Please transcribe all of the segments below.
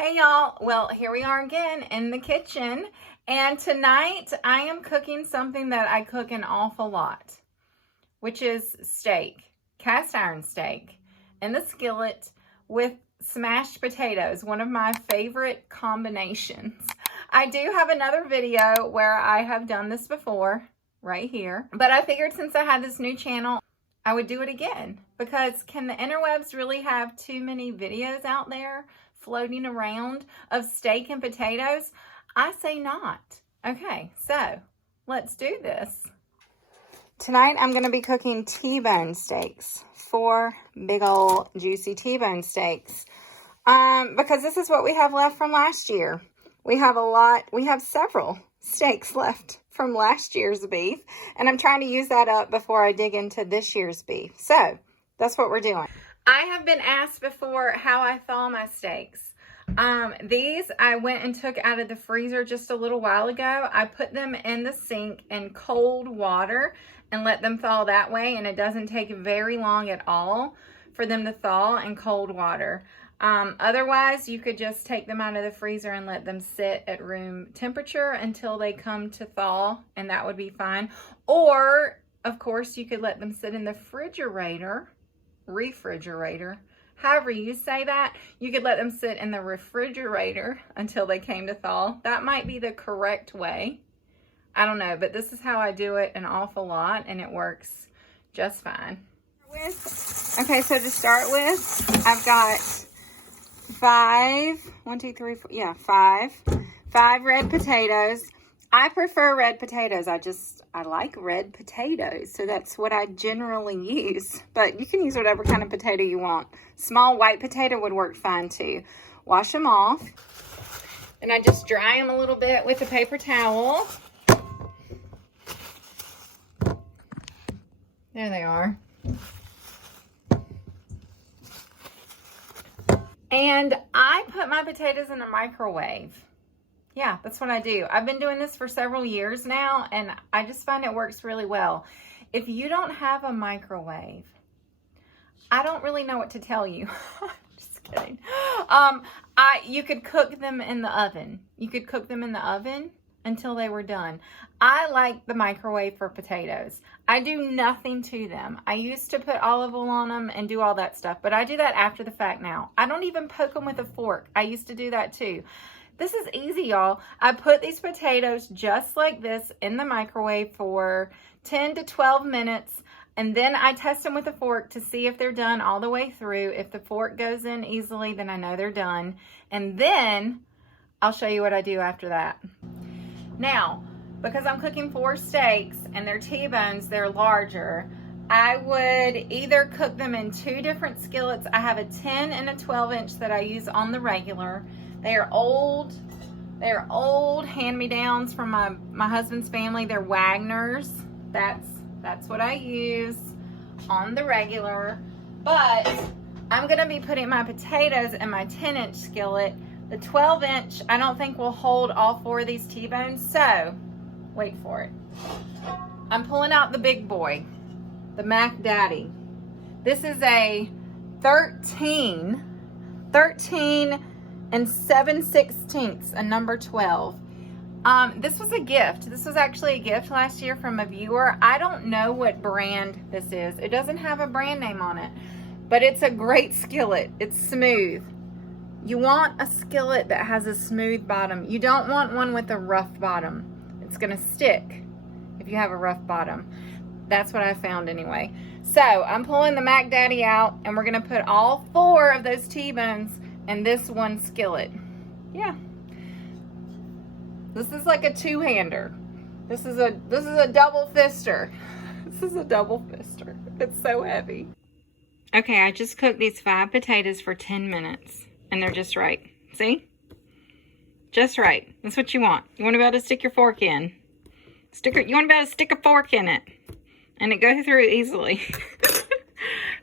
Hey y'all, well here we are again in the kitchen, and tonight I am cooking something that I cook an awful lot, which is steak, cast iron steak in the skillet with smashed potatoes, one of my favorite combinations. I do have another video where I have done this before, right here, but I figured since I had this new channel, I would do it again, because can the interwebs really have too many videos out there floating around of steak and potatoes? I say not. Okay, so let's do this. Tonight I'm going to be cooking T-bone steaks, 4 big old juicy T-bone steaks, because this is what we have left from last year. We have several steaks left from last year's beef, and I'm trying to use that up before I dig into this year's beef. So that's what we're doing. I have been asked before how I thaw my steaks. These I went and took out of the freezer just a little while ago. I put them in the sink in cold water and let them thaw that way, and it doesn't take very long at all for them to thaw in cold water. Otherwise, you could just take them out of the freezer and let them sit at room temperature until they come to thaw, and that would be fine. Or, of course, you could let them sit in the refrigerator, however you say that. You could let them sit in the refrigerator until they came to thaw. That might be the correct way. I don't know, but this is how I do it an awful lot, and it works just fine. Okay, so to start with, I've got five red potatoes. I prefer red potatoes. I like red potatoes, so that's what I generally use. But you can use whatever kind of potato you want. Small white potato would work fine too. Wash them off, and I just dry them a little bit with a paper towel. There they are. And I put my potatoes in a microwave. Yeah, that's what I do. I've been doing this for several years now, and I just find it works really well. If you don't have a microwave, I don't really know what to tell you. Just kidding. You could cook them in the oven. You could cook them in the oven until they were done. I like the microwave for potatoes. I do nothing to them. I used to put olive oil on them and do all that stuff, but I do that after the fact now. I don't even poke them with a fork. I used to do that too. This is easy, y'all. I put these potatoes just like this in the microwave for 10 to 12 minutes, and then I test them with a fork to see if they're done all the way through. If the fork goes in easily, then I know they're done. And then I'll show you what I do after that. Now, because I'm cooking 4 steaks and they're T-bones, they're larger, I would either cook them in 2 different skillets. I have a 10 and a 12-inch that I use on the regular. They are old hand-me-downs from my husband's family. They're Wagner's. That's what I use on the regular. But I'm gonna be putting my potatoes in my 10-inch skillet. The 12-inch I don't think will hold all 4 of these T-bones, so wait for it. I'm pulling out the big boy, the Mac Daddy. This is a 13 and 7/16, a number 12. This was a gift. This was actually a gift last year from a viewer. I don't know what brand this is. It doesn't have a brand name on it, but it's a great skillet. It's smooth. You want a skillet that has a smooth bottom. You don't want one with a rough bottom. It's gonna stick if you have a rough bottom. That's what I found anyway. So I'm pulling the Mac Daddy out, and we're gonna put all 4 of those T-bones in this one skillet. Yeah. This is like a 2-hander. This is a double fister. This is a double fister. It's so heavy. Okay, I just cooked these 5 potatoes for 10 minutes. And they're just right. See? Just right. That's what you want. You want to be able to stick your fork in. You want to be able to stick a fork in it. And it goes through easily.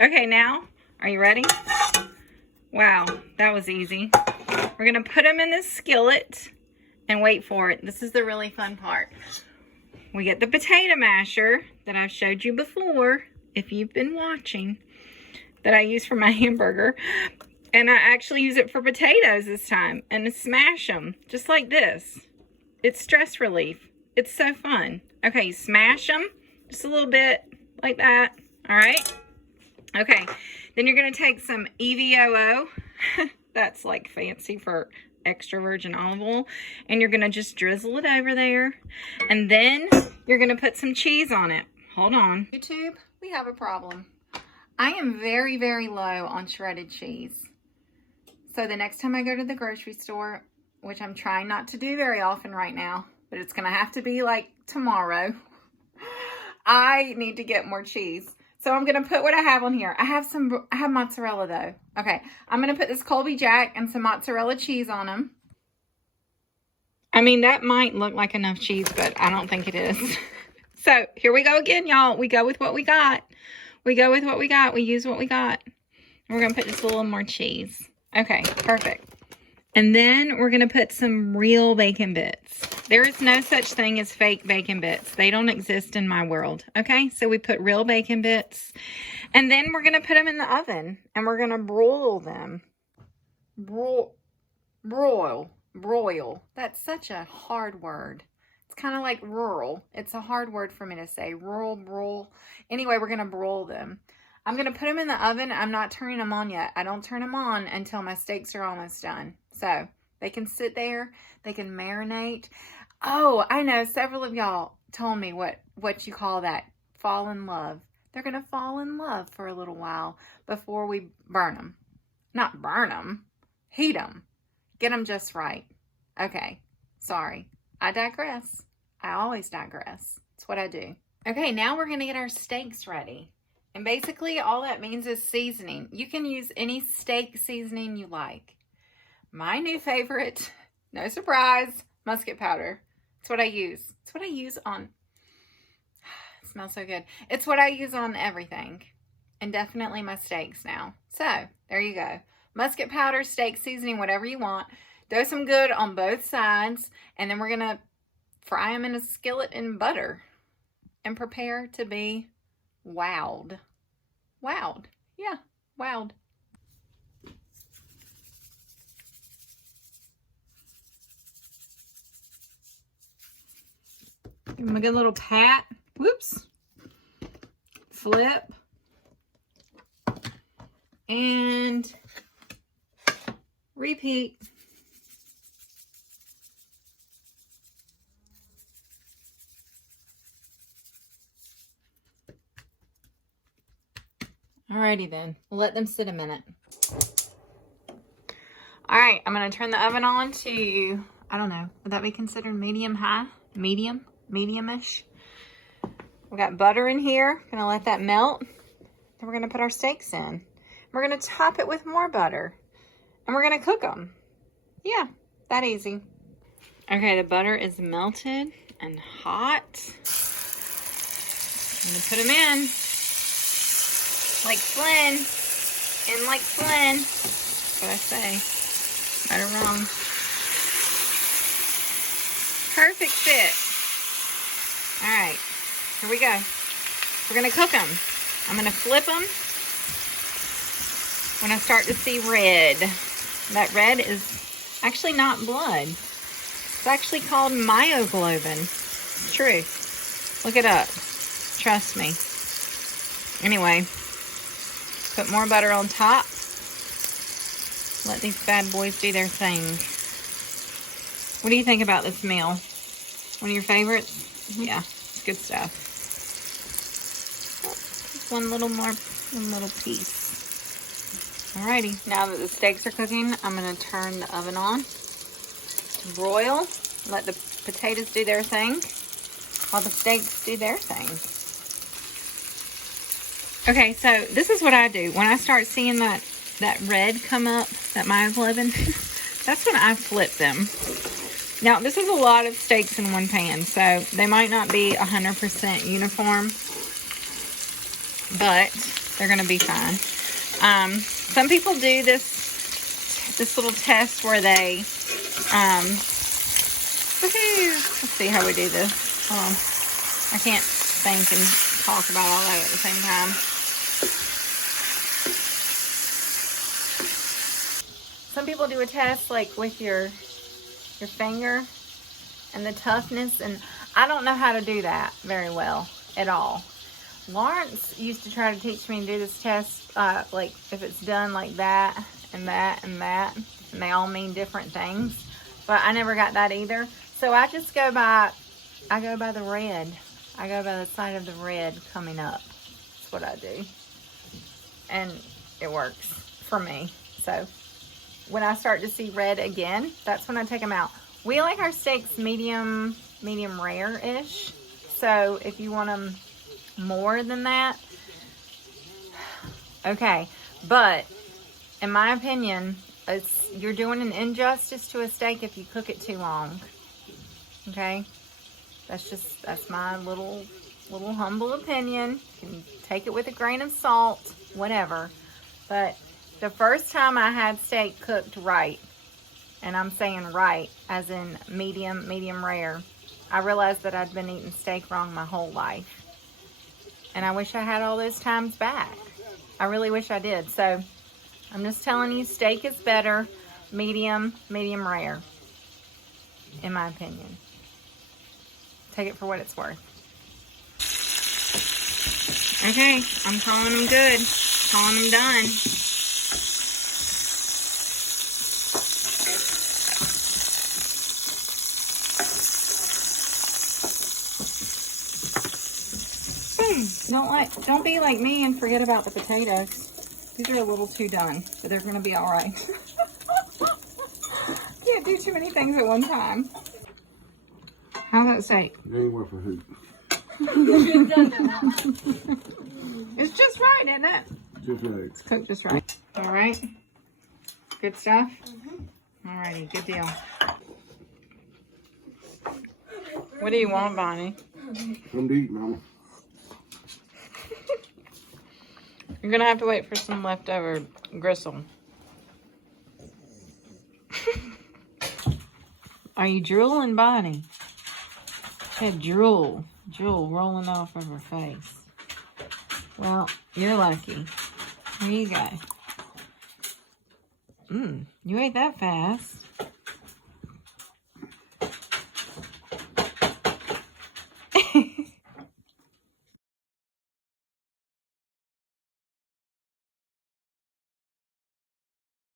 Okay, now, are you ready? Wow, that was easy. We're going to put them in this skillet and wait for it. This is the really fun part. We get the potato masher that I've showed you before, if you've been watching, that I use for my hamburger. And I actually use it for potatoes this time and smash them just like this. It's stress relief. It's so fun. Okay, you smash them just a little bit like that. All right. Okay, then you're going to take some EVOO. That's like fancy for extra virgin olive oil. And you're going to just drizzle it over there. And then you're going to put some cheese on it. Hold on. YouTube, we have a problem. I am very, very low on shredded cheese. So the next time I go to the grocery store, which I'm trying not to do very often right now, but it's going to have to be like tomorrow, I need to get more cheese. So I'm going to put what I have on here. I have mozzarella though. Okay, I'm going to put this Colby Jack and some mozzarella cheese on them. I mean, that might look like enough cheese, but I don't think it is. So here we go again, y'all. We go with what we got. We go with what we got. We use what we got. And we're going to put just a little more cheese. Okay, perfect. And then we're going to put some real bacon bits. There is no such thing as fake bacon bits. They don't exist in my world. Okay, so we put real bacon bits. And then we're going to put them in the oven. And we're going to broil them. Broil. That's such a hard word. It's kind of like rural. It's a hard word for me to say. Rural, broil. Anyway, we're going to broil them. I'm going to put them in the oven. I'm not turning them on yet. I don't turn them on until my steaks are almost done. So they can sit there. They can marinate. Oh, I know several of y'all told me what you call that. Fall in love. They're going to fall in love for a little while before we burn them. Not burn them. Heat them. Get them just right. Okay. Sorry. I digress. I always digress. It's what I do. Okay, now we're going to get our steaks ready. And basically all that means is seasoning. You can use any steak seasoning you like. My new favorite, no surprise, musket powder. It's what I use. It's what I use on, it smells so good. It's what I use on everything. And definitely my steaks now. So, there you go. Musket powder, steak seasoning, whatever you want. Dose them good on both sides. And then we're going to fry them in a skillet in butter. And prepare to be wowed. Wowed. Yeah, wowed. Give them a good little pat. Whoops. Flip. And repeat. Alrighty then, we'll let them sit a minute. Alright, I'm going to turn the oven on to, I don't know, would that be considered medium high? Medium? Medium-ish? We got butter in here, going to let that melt. Then we're going to put our steaks in. We're going to top it with more butter. And we're going to cook them. Yeah, that easy. Okay, the butter is melted and hot. I'm going to put them in. Like Flynn, and like Flynn, that's what I say, right or wrong. Perfect fit. All right, here we go. We're gonna cook them. I'm gonna flip them when I start to see red. That red is actually not blood. It's actually called myoglobin. It's true. Look it up. Trust me. Anyway. Put more butter on top. Let these bad boys do their thing. What do you think about this meal? One of your favorites? Yeah, it's good stuff. Oh, just one little piece. Alrighty, now that the steaks are cooking, I'm going to turn the oven on to broil. Let the potatoes do their thing while the steaks do their thing. Okay, so this is what I do. When I start seeing that red come up, that myoglobin, that's when I flip them. Now, this is a lot of steaks in one pan, so they might not be 100% uniform, but they're going to be fine. Some people do this little test where they, let's see how we do this. Hold on. I can't think and talk about all that at the same time. some people do a test like with your finger and the toughness, and I don't know how to do that very well at all. Lawrence used to try to teach me to do this test, like if it's done like that and that and that, and they all mean different things, but I never got that either. So I just go by the red. I go by the side of the red coming up. That's what I do. And it works for me. So when I start to see red again, that's when I take them out. We like our steaks medium rare-ish. So if you want them more than that, okay. But in my opinion, you're doing an injustice to a steak if you cook it too long. Okay? That's my little humble opinion. You can take it with a grain of salt, whatever. But the first time I had steak cooked right, and I'm saying right, as in medium rare, I realized that I'd been eating steak wrong my whole life. And I wish I had all those times back. I really wish I did. So I'm just telling you, steak is better medium rare, in my opinion. Take it for what it's worth. Okay, I'm calling them good. Calling them done. Don't be like me and forget about the potatoes. These are a little too done, but they're gonna be all right. Can't do too many things at one time. How's that steak? It ain't worth a hoot. It's just right, isn't it? Just right. It's cooked just right. All right. Good stuff? All righty, good deal. What do you want, Bonnie? Come to eat, Mama. You're going to have to wait for some leftover gristle. Are you drooling, Bonnie? She had drool rolling off of her face. Well, you're lucky. Here you go. You ate that fast.